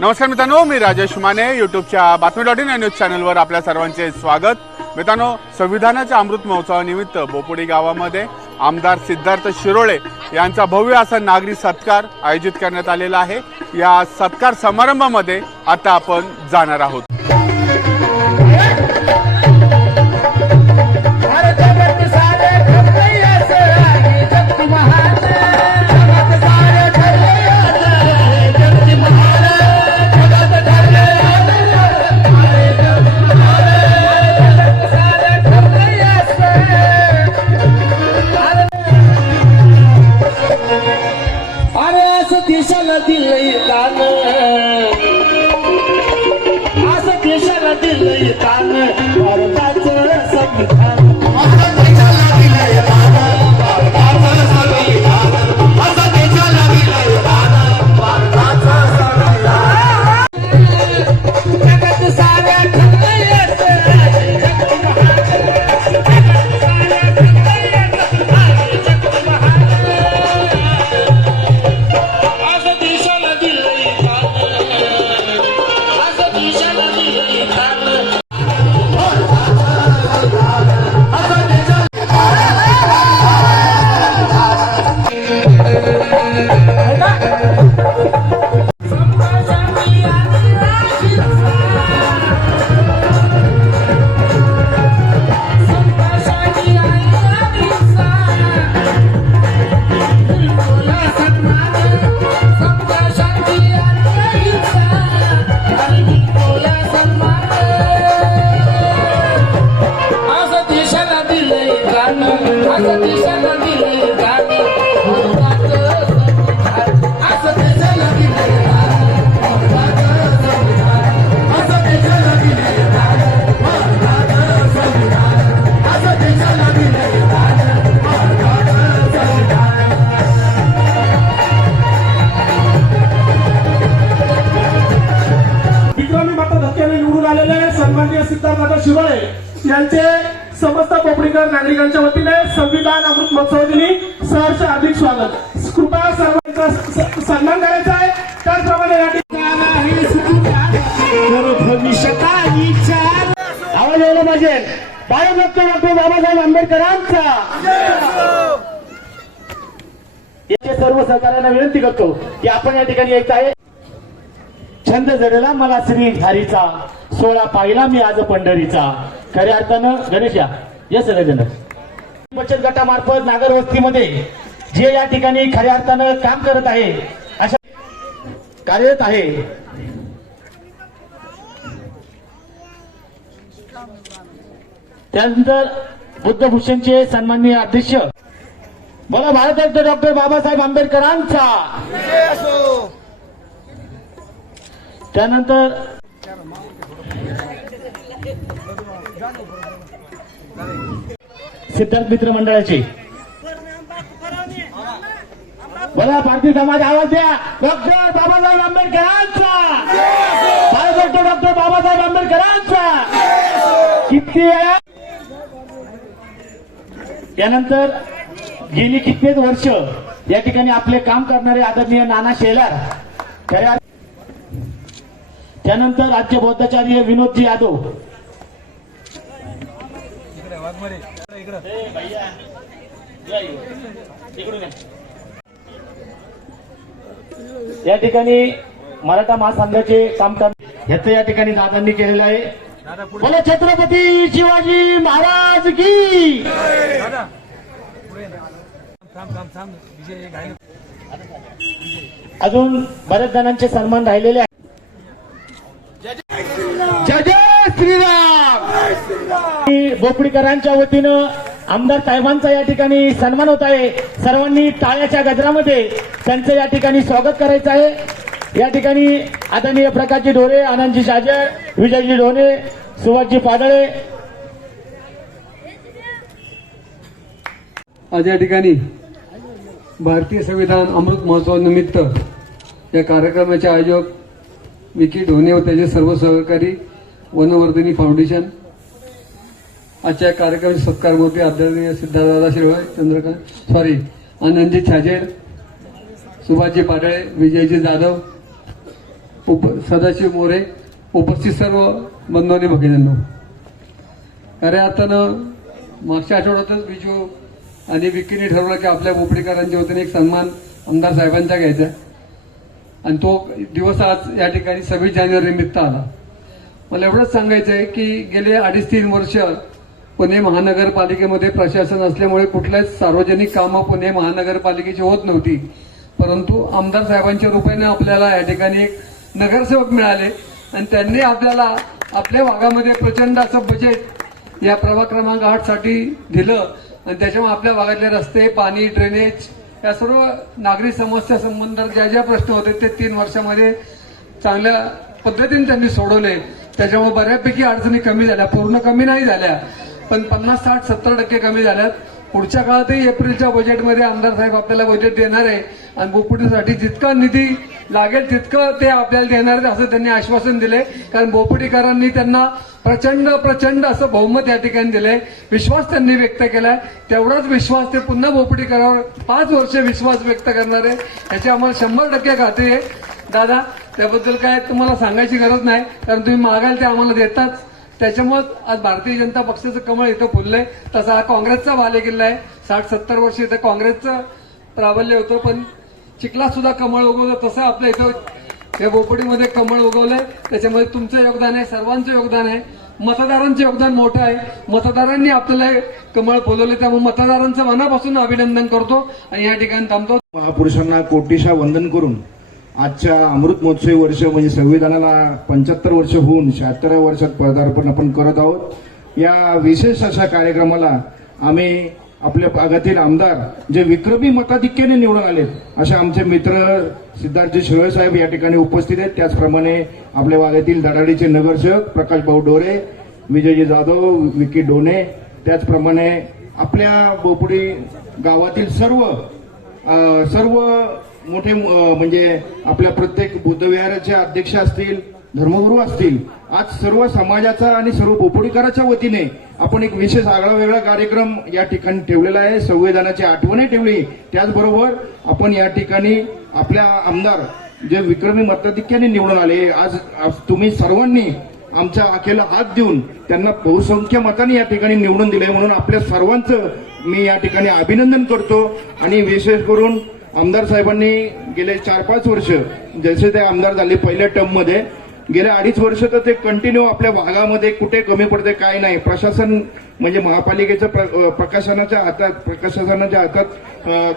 नमस्कार मित्रांनो मी राजेश माने युट्यूबच्या बातमी डॉट इन या न्यूज चॅनलवर आपल्या सर्वांचे स्वागत. मित्रांनो संविधानाच्या अमृत महोत्सवानिमित्त बोपोडी गावामध्ये आमदार सिद्धार्थ शिरोळे यांचा भव्य असा नागरी सत्कार आयोजित करण्यात आलेला आहे. या सत्कार समारंभामध्ये आता आपण जाणार आहोत. समस्त नागरिकांच्या वतीने संविधान अमृत महोत्सव दिनी सहर्ष हार्दिक स्वागत. कृपया सर्वांचा सन्मान करायचा आहे. त्याचप्रमाणे या ठिकाणी आवाज यायला पाहिजे. बाळासाहेब डॉक्टर बाबासाहेब आंबेडकरांचा. याच्या सर्व सहकार्यांना विनंती करतो की आपण या ठिकाणी यायचं आहे. छंद जडला मला श्री हरीचा सोळा पाहिला मी आज पंढरीचा. खऱ्या अर्थानं गणेश या सगळेजण. बचत गटामार्फत नागर वस्तीमध्ये जे या ठिकाणी खऱ्या अर्थानं काम करत आहे अशा कार्यरत आहे. त्यानंतर बुद्धभूषणचे सन्माननीय अध्यक्ष मला भारतरत्न डॉक्टर बाबासाहेब आंबेडकरांचा. त्यानंतर सिद्धार्थ मित्र मंडळाचे. बोला भारतीय समाज आवाज द्या. डॉक्टर बाबासाहेब आंबेडकरांचा. भारतरत्न डॉक्टर बाबासाहेब आंबेडकरांचा. किती त्यानंतर गेली कित्येक वर्ष या ठिकाणी आपले काम करणारे आदरणीय नाना शेलार. त्यानंतर राज्य बौद्धाचार्य विनोदजी यादव. भैया. या इकडं. ठिकाणी मराठा महासंघाचे काम कर ह्याचं या ठिकाणी दादांनी केलेलं आहे. बोला छत्रपती शिवाजी महाराज की? अजून बऱ्याच जणांचे सन्मान राहिलेले आहेत. जय जय! श्रीराम! बोपडीकरांच्या वतीनं आमदार साहेबांचा या ठिकाणी सन्मान होत आहे. सर्वांनी टाळ्याच्या गजरामध्ये त्यांचं या ठिकाणी स्वागत करायचं आहे. या ठिकाणी आदरणीय प्रकाशजी ढोरे आनंदजी साजर विजयजी ढोणे सुभाषजी पाडळे आज या ठिकाणी भारतीय संविधान अमृत महोत्सवानिमित्त या कार्यक्रमाचे आयोजक विकी ढोणे व त्याचे सर्व सहकारी वनवर्धिनी फाउंडेशन आजच्या कार्यक्रम कार्यक्रमाचे सत्कार मोठे आदरणीय सिद्धार्थदादा शिरवाय चंद्रकांत सॉरी आनंदजी छाजेर सुभाषजी पाटळे विजयजी जाधव उप सदाशिव मोरे उपस्थित सर्व बंधू भगिनींनो. अरे आता ना मागच्या आठवड्यातच बिजू आणि विकीने ठरवलं की आपल्या बोपडीकरांच्या वतीने एक सन्मान आमदार साहेबांचा घ्यायचा आणि तो दिवस आज या ठिकाणी सव्वीस जानेवारी निमित्त आला. मला एवढंच सांगायचं आहे की गेले अडीच तीन वर्ष पुणे महानगरपालिकेमध्ये प्रशासन असल्यामुळे कुठल्याच सार्वजनिक कामं पुणे महानगरपालिकेची होत नव्हती. परंतु आमदार साहेबांच्या रूपाने आपल्याला या ठिकाणी एक नगरसेवक मिळाले आणि त्यांनी आपल्याला आपल्या भागामध्ये प्रचंड असं बजेट या प्रभाग क्रमांक आठसाठी दिलं आणि त्याच्यामुळे आपल्या भागातले रस्ते पाणी ड्रेनेज या सर्व नागरी समस्या संबंधात ज्या ज्या प्रश्न होते ते तीन वर्षामध्ये चांगल्या पद्धतीने त्यांनी सोडवले. त्याच्यामुळे बऱ्यापैकी अडचणी कमी झाल्या. पूर्ण कमी नाही झाल्या पण पन्नास साठ सत्तर टक्के कमी झाल्यात. पुढच्या काळातही एप्रिलच्या बजेटमध्ये आमदार साहेब आपल्याला बजेट देणार आहे. आणि बोपुटीसाठी जितका निधी लागेल तितकं ते आपल्याला देणार आहेत असं त्यांनी आश्वासन दिले कारण बोपुटीकरांनी त्यांना प्रचंड प्रचंड असं बहुमत या ठिकाणी दिलंय. विश्वास त्यांनी व्यक्त केलाय. तेवढाच विश्वास ते पुन्हा बोपडीकरांवर पाच वर्ष विश्वास व्यक्त करणार आहे. याची आम्हाला शंभर टक्के खात्री आहे. दादा त्याबद्दल काय तुम्हाला सांगायची गरज नाही कारण तुम्ही मागाल ते आम्हाला देताच त्याच्यामुळे आज भारतीय जनता पक्षाचं कमळ इथं फुललंय. तसा हा काँग्रेसचा बालेकिल्ला आहे. साठ सत्तर वर्ष इथं काँग्रेसचं प्राबल्य होतं पण चिखलात सुद्धा कमळ उगवलं तसं आपल्या इथं या बोपडीमध्ये कमळ उगवलंय. त्याच्यामध्ये तुमचं योगदान आहे सर्वांचं योगदान आहे. मतदारांचं योगदान मोठं आहे. मतदारांनी आपल्याला कमळ फुलवले त्यामुळे मतदारांचं मनापासून अभिनंदन करतो आणि या ठिकाणी थांबतो. महापुरुषांना कोटीशा वंदन करून आजच्या अमृत महोत्सवी वर्ष म्हणजे संविधानाला पंच्याहत्तर वर्ष होऊन शहात्तराव्या वर्षात पदार्पण आपण करत आहोत. या विशेष अशा कार्यक्रमाला आम्ही आपल्या भागातील आमदार जे विक्रमी मताधिक्याने निवडून आलेत असे आमचे मित्र सिद्धार्थजी शिरोळे साहेब या ठिकाणी उपस्थित आहेत. त्याचप्रमाणे आपल्या भागातील दडाडीचे नगरसेवक प्रकाश भाऊ डोरे विजयजी जाधव विकी डोने त्याचप्रमाणे आपल्या बोपडी गावातील सर्व सर्व मोठे म्हणजे आपल्या प्रत्येक बुद्धविहाराचे अध्यक्ष असतील धर्मगुरू असतील आज सर्व समाजाचा आणि सर्व बोपोडीकराच्या वतीने आपण एक विशेष आगळा वेगळा कार्यक्रम या ठिकाणी ठेवलेला आहे. संविधानाची आठवणही ठेवली. त्याचबरोबर आपण या ठिकाणी आपल्या आमदार जे विक्रमी मताधिक्याने निवडून आले आज आज तुम्ही सर्वांनी आमच्या आखेला हात देऊन त्यांना बहुसंख्य मताने या ठिकाणी निवडून दिले. म्हणून आपल्या सर्वांचं मी या ठिकाणी अभिनंदन करतो. आणि विशेष करून आमदार साहेबांनी गेले चार पाच वर्ष जसे ते आमदार झाले पहिल्या टर्ममध्ये गेले अडीच वर्ष तर ते कंटिन्यू आपल्या भागामध्ये कुठे कमी पडते काय नाही. प्रशासन म्हणजे महापालिकेचं प्र- प्रकाशनाच्या हातात प्रकाशनाच्या हातात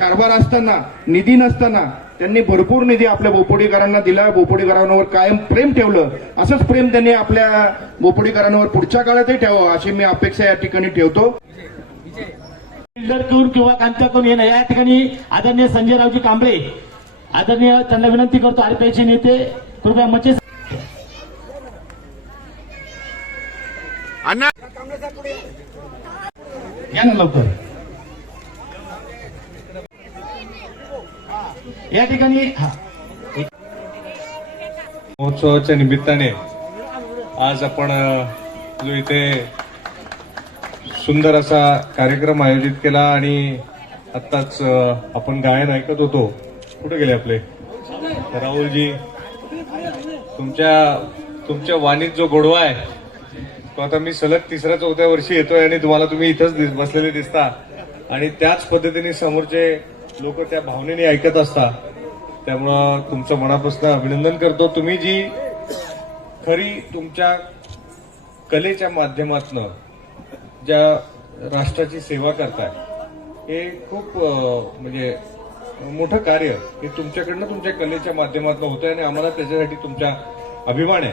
कारभार असताना निधी नसताना त्यांनी भरपूर निधी आपल्या बोपोडीकरांना दिला बोपोडीकरांवर कायम प्रेम ठेवलं. असंच प्रेम त्यांनी आपल्या बोपोडीकरांवर पुढच्या काळातही ठेवावं अशी मी अपेक्षा या ठिकाणी ठेवतो. बिल्डर करून किंवा कांत्याकडून येणं या ठिकाणी आदरणीय संजयरावजी कांबळे आदरणीय त्यांना विनंती करतो आरपीआयचे नेते कृपया मचे या ना लवकर या ठिकाणी. महोत्सवाच्या निमित्ताने आज आपण जो इथे सुंदर असा कार्यक्रम आयोजित केला आणि आत्ताच आपण गायन ऐकत होतो. कुठे गेले आपले? राहुलजी तुमच्या तुमच्या वाणीत जो गोडवा आहे तो आता मी सलग तिसऱ्या चौथ्या वर्षी येतोय आणि तुम्हाला तुम्ही इथंच दिस- बसलेले दिसता. आणि त्याच पद्धतीने समोरचे लोक त्या भावनेने ऐकत असता. त्यामुळं तुमचं मनापासून अभिनंदन करतो. तुम्ही जी खरी तुमच्या कलेच्या माध्यमातनं ज्या राष्ट्राची सेवा करताय हे खूप म्हणजे मोठं कार्य हे तुमच्याकडनं तुमच्या कलेच्या माध्यमातून होतं आणि आम्हाला त्याच्यासाठी तुमचा अभिमान आहे.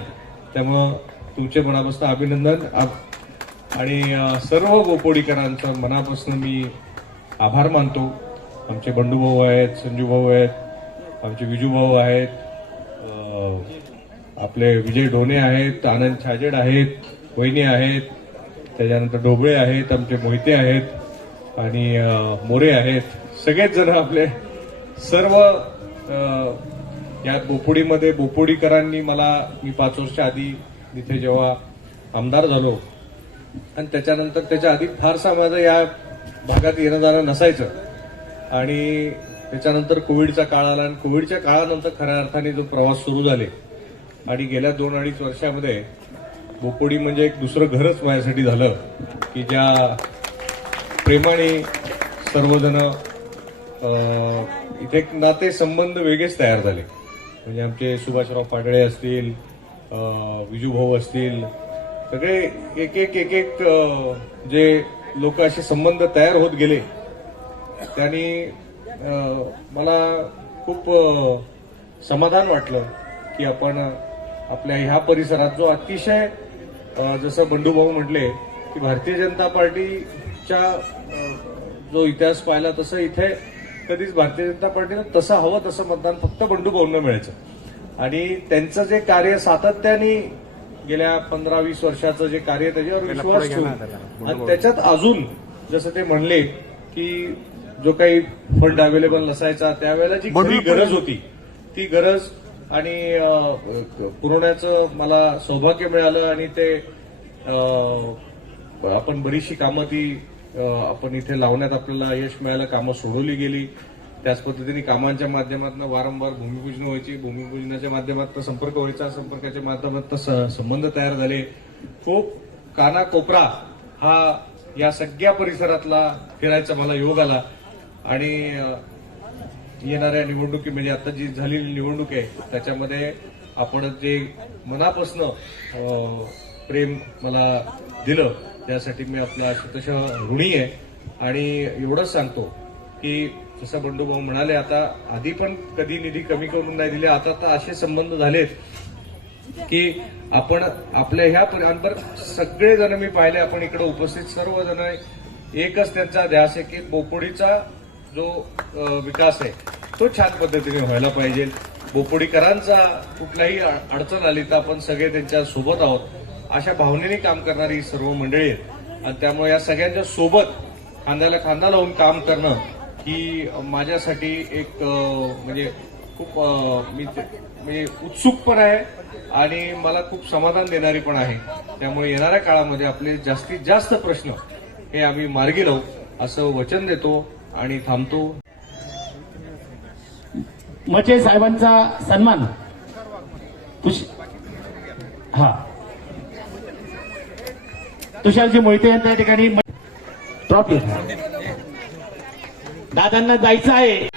त्यामुळं तुमचे मनापासून अभिनंदन. आ- आणि सर्व गोपोडीकरांचं मनापासून मी आभार मानतो. आमचे बंडू भाऊ आहेत संजू भाऊ आहेत आमचे विजू भाऊ आहेत आपले विजय ढोणे आहेत आनंद छाजेड आहेत वहिनी आहेत त्याच्यानंतर डोबळे आहेत आमचे मोहिते आहेत आणि मोरे आहेत. सगळेच जण आपले. सर्व या बोपोडीमध्ये बोपोडीकरांनी मला मी पाच वर्ष आधी इथे जेव्हा आमदार झालो आणि त्याच्यानंतर त्याच्या आधी फारसा माझं या भागात येणं जाणं नसायचं. आणि त्याच्यानंतर कोविडचा काळ आला आणि कोविडच्या काळानंतर खऱ्या अर्थाने जो प्रवास सुरू झाले आणि गेल्या दोन अडीच वर्षामध्ये बोपोडी म्हणजे एक दुसरं घरच माझ्यासाठी झालं की ज्या प्रेमाने सर्वजण इथे एक नाते संबंध वेगळेच तयार झाले. म्हणजे आमचे सुभाषराव पाटळे असतील विजूभाऊ विजू भाऊ असतील सगळे एक एक एक एक जे लोक असे संबंध तयार होत गेले त्यांनी मला खूप समाधान वाटलं की आपण आपल्या ह्या परिसरात जो अतिशय जसं बंडूभाऊ म्हटले की भारतीय जनता पार्टीच्या जो इतिहास पाहिला तसं इथे कधीच भारतीय जनता पार्टीला तसं हवं तसं मतदान फक्त बंडूभाऊंना मिळायचं. आणि त्यांचं जे कार्य सातत्याने गेल्या पंधरा वीस वर्षाचं जे कार्य त्याच्यावर विश्वास ठेवून आणि त्याच्यात अजून जसं ते म्हणले की जो काही फंड अवेलेबल नसायचा त्यावेळेला जी गरज होती ती गरज आणि पुरवण्याचं मला सौभाग्य मिळालं आणि ते आपण बरीचशी कामं ती आपण इथे लावण्यात आपल्याला यश मिळालं कामं सोडवली गेली. त्याच पद्धतीने कामांच्या माध्यमातून वारंवार भूमिपूजन व्हायची. भूमिपूजनाच्या माध्यमातून संपर्क व्हायचा. संपर्काच्या माध्यमातून स- संबंध तयार झाले. खूप कानाकोपरा हा या सगळ्या परिसरातला फिरायचा मला योग आला. आणि येणाऱ्या निवडणुकी म्हणजे आता जी झालेली निवडणूक आहे त्याच्यामध्ये आपण जे मनापासनं प्रेम मला दिलं त्यासाठी मी आपला शतशः ऋणी आहे. आणि एवढंच सांगतो की जसं बंडूभाऊ म्हणाले आता आधी पण कधी निधी कमी करून नाही दिले आता तर असे संबंध झालेत की आपण आपल्या ह्या परिवार सगळेजण मी पाहिले आपण इकडे उपस्थित सर्वजण एकच त्यांचा ध्यास आहे की बोपोडीचा जो विकास आहे तो छान पद्धतीने व्हायला पाहिजे. बोपोडीकरांचा कुठलाही अडचण आली तर आपण सगळे त्यांच्यासोबत आहोत. अशा भावनेने काम करणारी सर्व मंडळी आहेत. आणि त्यामुळे या सगळ्यांच्या सोबत खांद्याला खांदा लावून काम करणं ही माझ्यासाठी एक म्हणजे खूप मी म्हणजे उत्सुक पण आहे आणि मला खूप समाधान देणारी पण आहे. त्यामुळे येणाऱ्या काळामध्ये आपले जास्तीत जास्त प्रश्न हे आम्ही मार्गी लावू. असं वचन देतो. आणि थांबतो. मचे साहेबांचा सन्मान. तुष हा. तुषारजी मोहिते यांच्या ठिकाणी ट्रॉफी दादांना जायचं आहे.